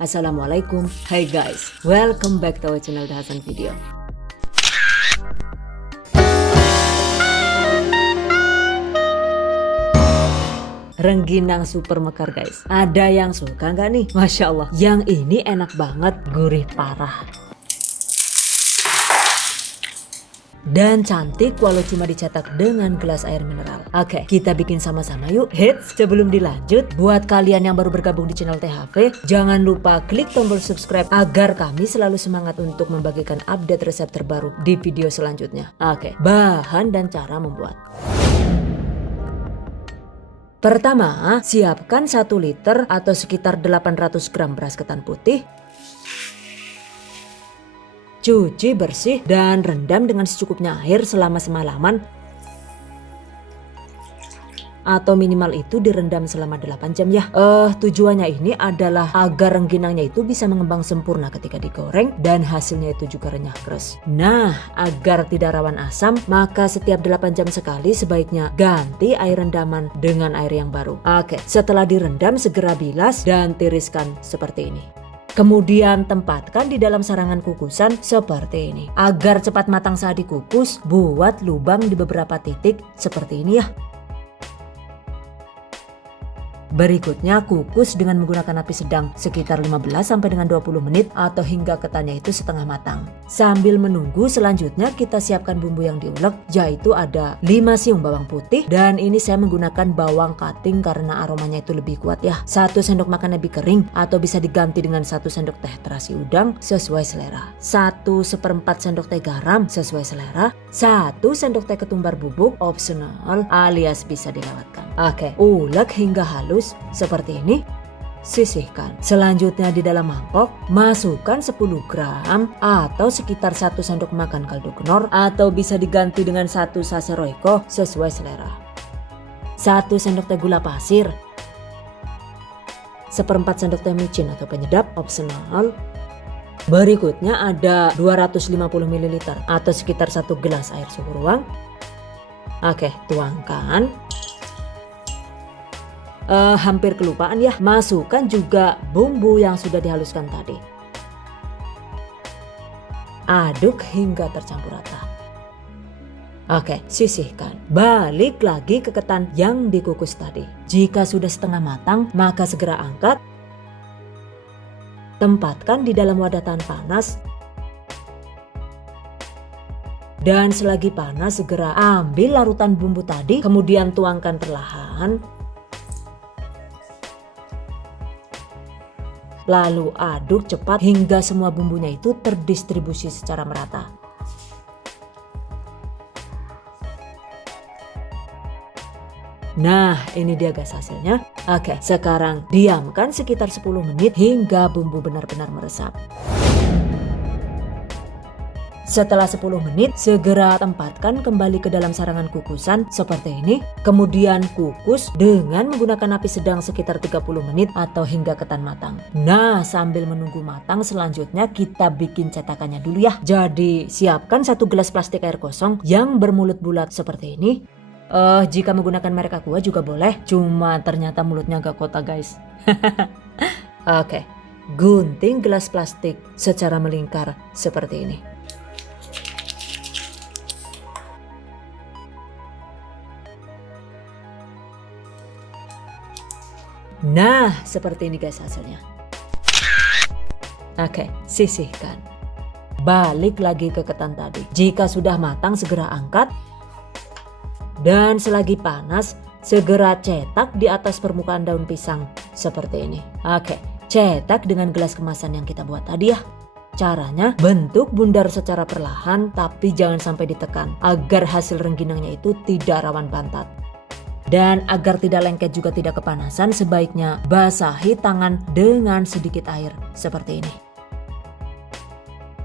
Assalamualaikum, hai guys, welcome back to our channel Dahasan Video. Rengginang super mekar guys, ada yang suka nggak nih? Masya Allah, yang ini enak banget, gurih parah. Dan cantik walau cuma dicetak dengan gelas air mineral. Oke, kita bikin sama-sama yuk. Hits, sebelum dilanjut, buat kalian yang baru bergabung di channel THV, jangan lupa klik tombol subscribe agar kami selalu semangat untuk membagikan update resep terbaru di video selanjutnya. Oke, bahan dan cara membuat. Pertama, siapkan 1 liter atau sekitar 800 gram beras ketan putih. Cuci bersih dan rendam dengan secukupnya air selama semalaman. Atau minimal itu direndam selama 8 jam ya. Tujuannya ini adalah agar rengginangnya itu bisa mengembang sempurna ketika digoreng dan hasilnya itu juga renyah keras. Nah, agar tidak rawan asam, maka setiap 8 jam sekali sebaiknya ganti air rendaman dengan air yang baru. Oke, setelah direndam segera bilas dan tiriskan seperti ini. Kemudian tempatkan di dalam sarangan kukusan seperti ini. Agar cepat matang saat dikukus, buat lubang di beberapa titik seperti ini ya. Berikutnya kukus dengan menggunakan api sedang sekitar 15 sampai dengan 20 menit atau hingga ketannya itu setengah matang. Sambil menunggu selanjutnya kita siapkan bumbu yang diulek, yaitu ada 5 siung bawang putih dan ini saya menggunakan bawang cutting karena aromanya itu lebih kuat ya. 1 sendok makan ebi kering atau bisa diganti dengan 1 sendok teh terasi udang sesuai selera. 1/4 sendok teh garam sesuai selera. 1 sendok teh ketumbar bubuk optional alias bisa dilewatkan. Oke, ulek hingga halus seperti ini. Sisihkan. Selanjutnya di dalam mangkok masukkan 10 gram atau sekitar 1 sendok makan kaldu kenor atau bisa diganti dengan 1 sachet royco sesuai selera. 1 sendok teh gula pasir. 1/4 sendok teh micin atau penyedap optional. Berikutnya ada 250 ml atau sekitar 1 gelas air suhu ruang. Oke, tuangkan. Hampir kelupaan ya, masukkan juga bumbu yang sudah dihaluskan tadi. Aduk hingga tercampur rata. Oke, sisihkan. Balik lagi ke ketan yang dikukus tadi. Jika sudah setengah matang, maka segera angkat. Tempatkan di dalam wadah tahan panas. Dan selagi panas, segera ambil larutan bumbu tadi, kemudian tuangkan perlahan. Lalu aduk cepat hingga semua bumbunya itu terdistribusi secara merata. Nah, ini dia guys hasilnya. Oke, sekarang diamkan sekitar 10 menit hingga bumbu benar-benar meresap. Setelah 10 menit, segera tempatkan kembali ke dalam sarangan kukusan seperti ini. Kemudian kukus dengan menggunakan api sedang sekitar 30 menit atau hingga ketan matang. Nah, sambil menunggu matang, selanjutnya kita bikin cetakannya dulu ya. Jadi, siapkan 1 gelas plastik air kosong yang bermulut bulat seperti ini. Jika menggunakan merek Aqua juga boleh, cuma ternyata mulutnya agak kotak guys. Oke, gunting gelas plastik secara melingkar seperti ini. Nah, seperti ini guys hasilnya. Oke, sisihkan. Balik lagi ke ketan tadi. Jika sudah matang, segera angkat. Dan selagi panas, segera cetak di atas permukaan daun pisang seperti ini. Oke, cetak dengan gelas kemasan yang kita buat tadi ya. Caranya, bentuk bundar secara perlahan tapi jangan sampai ditekan agar hasil rengginangnya itu tidak rawan bantat. Dan agar tidak lengket juga tidak kepanasan, sebaiknya basahi tangan dengan sedikit air seperti ini.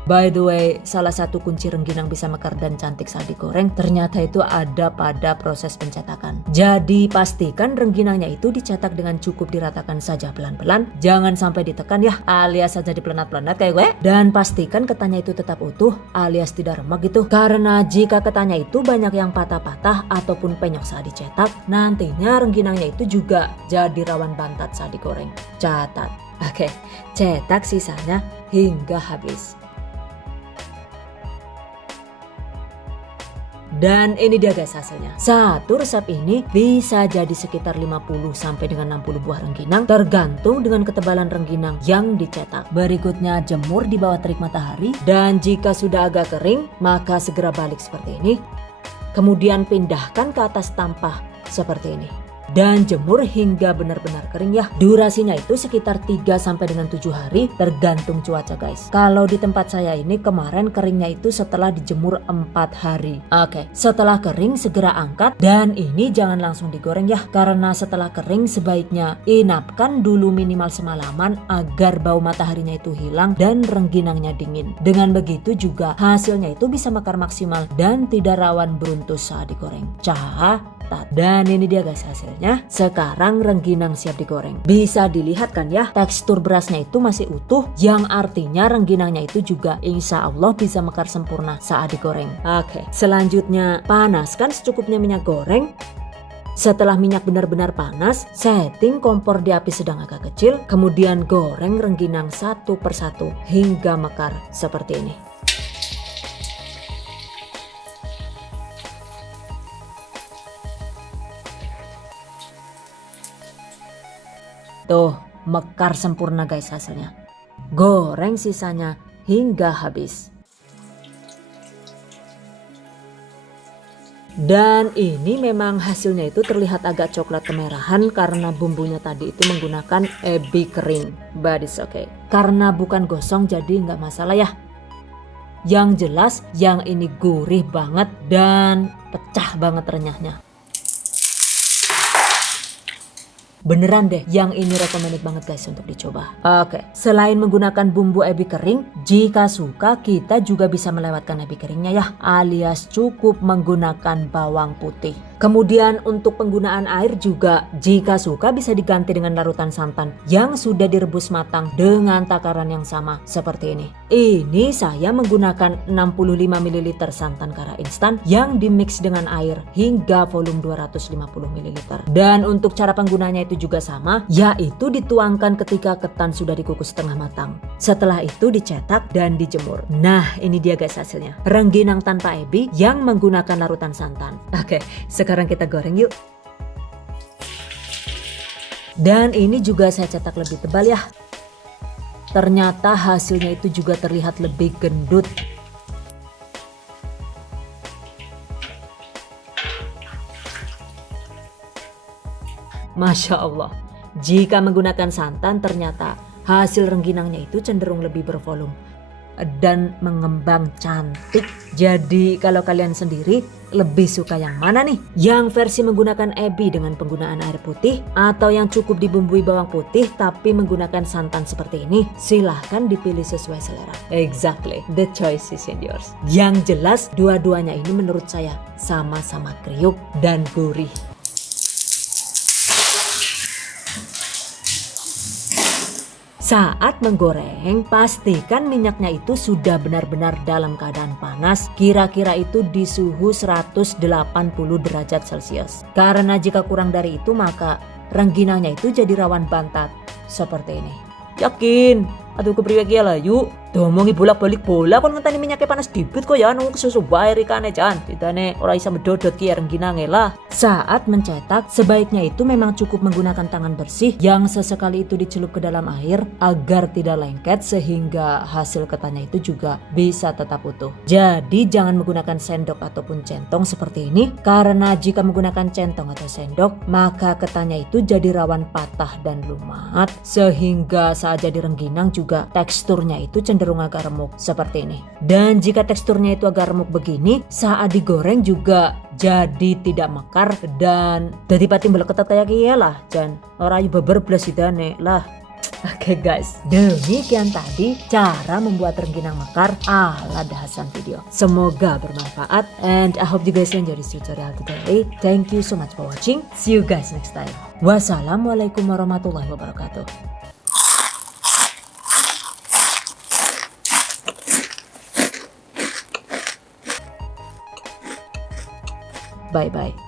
By the way, salah satu kunci rengginang bisa mekar dan cantik saat digoreng ternyata itu ada pada proses pencetakan. Jadi pastikan rengginangnya itu dicetak dengan cukup diratakan saja pelan-pelan. Jangan sampai ditekan ya, alias saja dipelanat-pelanat kayak gue. Dan pastikan ketannya itu tetap utuh alias tidak remek gitu. Karena jika ketannya itu banyak yang patah-patah ataupun penyok saat dicetak, nantinya rengginangnya itu juga jadi rawan bantat saat digoreng. Catat. Oke, cetak sisanya hingga habis. Dan ini dia guys hasilnya. Satu resep ini bisa jadi sekitar 50 sampai dengan 60 buah rengginang tergantung dengan ketebalan rengginang yang dicetak. Berikutnya jemur di bawah terik matahari, dan jika sudah agak kering maka segera balik seperti ini. Kemudian pindahkan ke atas tampah seperti ini. Dan jemur hingga benar-benar kering ya. Durasinya itu sekitar 3 sampai dengan 7 hari tergantung cuaca guys. Kalau di tempat saya ini kemarin keringnya itu setelah dijemur 4 hari. Oke, setelah kering segera angkat, dan ini jangan langsung digoreng ya. Karena setelah kering sebaiknya inapkan dulu minimal semalaman agar bau mataharinya itu hilang dan rengginangnya dingin. Dengan begitu juga hasilnya itu bisa mekar maksimal dan tidak rawan beruntus saat digoreng. Dan ini dia guys hasilnya. Sekarang rengginang siap digoreng. Bisa dilihat kan ya, tekstur berasnya itu masih utuh, yang artinya rengginangnya itu juga insya Allah bisa mekar sempurna saat digoreng. Oke, selanjutnya panaskan secukupnya minyak goreng. Setelah minyak benar-benar panas, setting kompor di api sedang agak kecil, kemudian goreng rengginang satu persatu hingga mekar seperti ini. Tuh, mekar sempurna guys hasilnya. Goreng sisanya hingga habis. Dan ini memang hasilnya itu terlihat agak coklat kemerahan karena bumbunya tadi itu menggunakan ebi kering. But it's okay. Karena bukan gosong jadi nggak masalah ya. Yang jelas yang ini gurih banget dan pecah banget renyahnya. Beneran deh, yang ini recommended banget guys untuk dicoba. Oke, selain menggunakan bumbu ebi kering, jika suka kita juga bisa melewatkan ebi keringnya ya, alias cukup menggunakan bawang putih. Kemudian untuk penggunaan air juga jika suka bisa diganti dengan larutan santan yang sudah direbus matang dengan takaran yang sama seperti ini. Ini saya menggunakan 65 ml santan kara instan yang dimix dengan air hingga volume 250 ml. Dan untuk cara penggunanya itu juga sama, yaitu dituangkan ketika ketan sudah dikukus setengah matang. Setelah itu dicetak dan dijemur. Nah, ini dia guys hasilnya. Rengginang tanpa ebi yang menggunakan larutan santan. Oke, sekarang kita goreng yuk. Dan ini juga saya cetak lebih tebal ya. Ternyata hasilnya itu juga terlihat lebih gendut. Masya Allah, jika menggunakan santan ternyata hasil rengginangnya itu cenderung lebih bervolume dan mengembang cantik. Jadi kalau kalian sendiri lebih suka yang mana nih? Yang versi menggunakan ebi dengan penggunaan air putih, atau yang cukup dibumbui bawang putih tapi menggunakan santan seperti ini? Silahkan dipilih sesuai selera. Exactly, the choice is in yours. Yang jelas dua-duanya ini menurut saya sama-sama kriuk dan gurih. Saat menggoreng, pastikan minyaknya itu sudah benar-benar dalam keadaan panas, kira-kira itu di suhu 180 derajat Celcius. Karena jika kurang dari itu maka rengginangnya itu jadi rawan bantat seperti ini. Yakin? Aduh kepriwe ki lah yuk. Domongi bolak-balik bola kon ngenteni minyaknya panas dibit kok ya nung kesusu bae rikane jan. Ditane ora isa medodot ki rengginange lah. Saat mencetak sebaiknya itu memang cukup menggunakan tangan bersih yang sesekali itu dicelup ke dalam air agar tidak lengket sehingga hasil ketannya itu juga bisa tetap utuh. Jadi jangan menggunakan sendok ataupun centong seperti ini, karena jika menggunakan centong atau sendok maka ketannya itu jadi rawan patah dan lumat sehingga saat jadi rengginang juga teksturnya itu cenderung agak remuk seperti ini. Dan jika teksturnya itu agak remuk begini, saat digoreng juga jadi tidak mekar dan dadi pati meleketat kayak gini lah jan ora yu beber blas idane lah. Oke guys, demikian tadi cara membuat rengginang mekar ala dahasan video. Semoga bermanfaat and I hope you guys enjoy this tutorial today. Thank you so much for watching. See you guys next time. Wassalamualaikum warahmatullahi wabarakatuh. Bye-bye.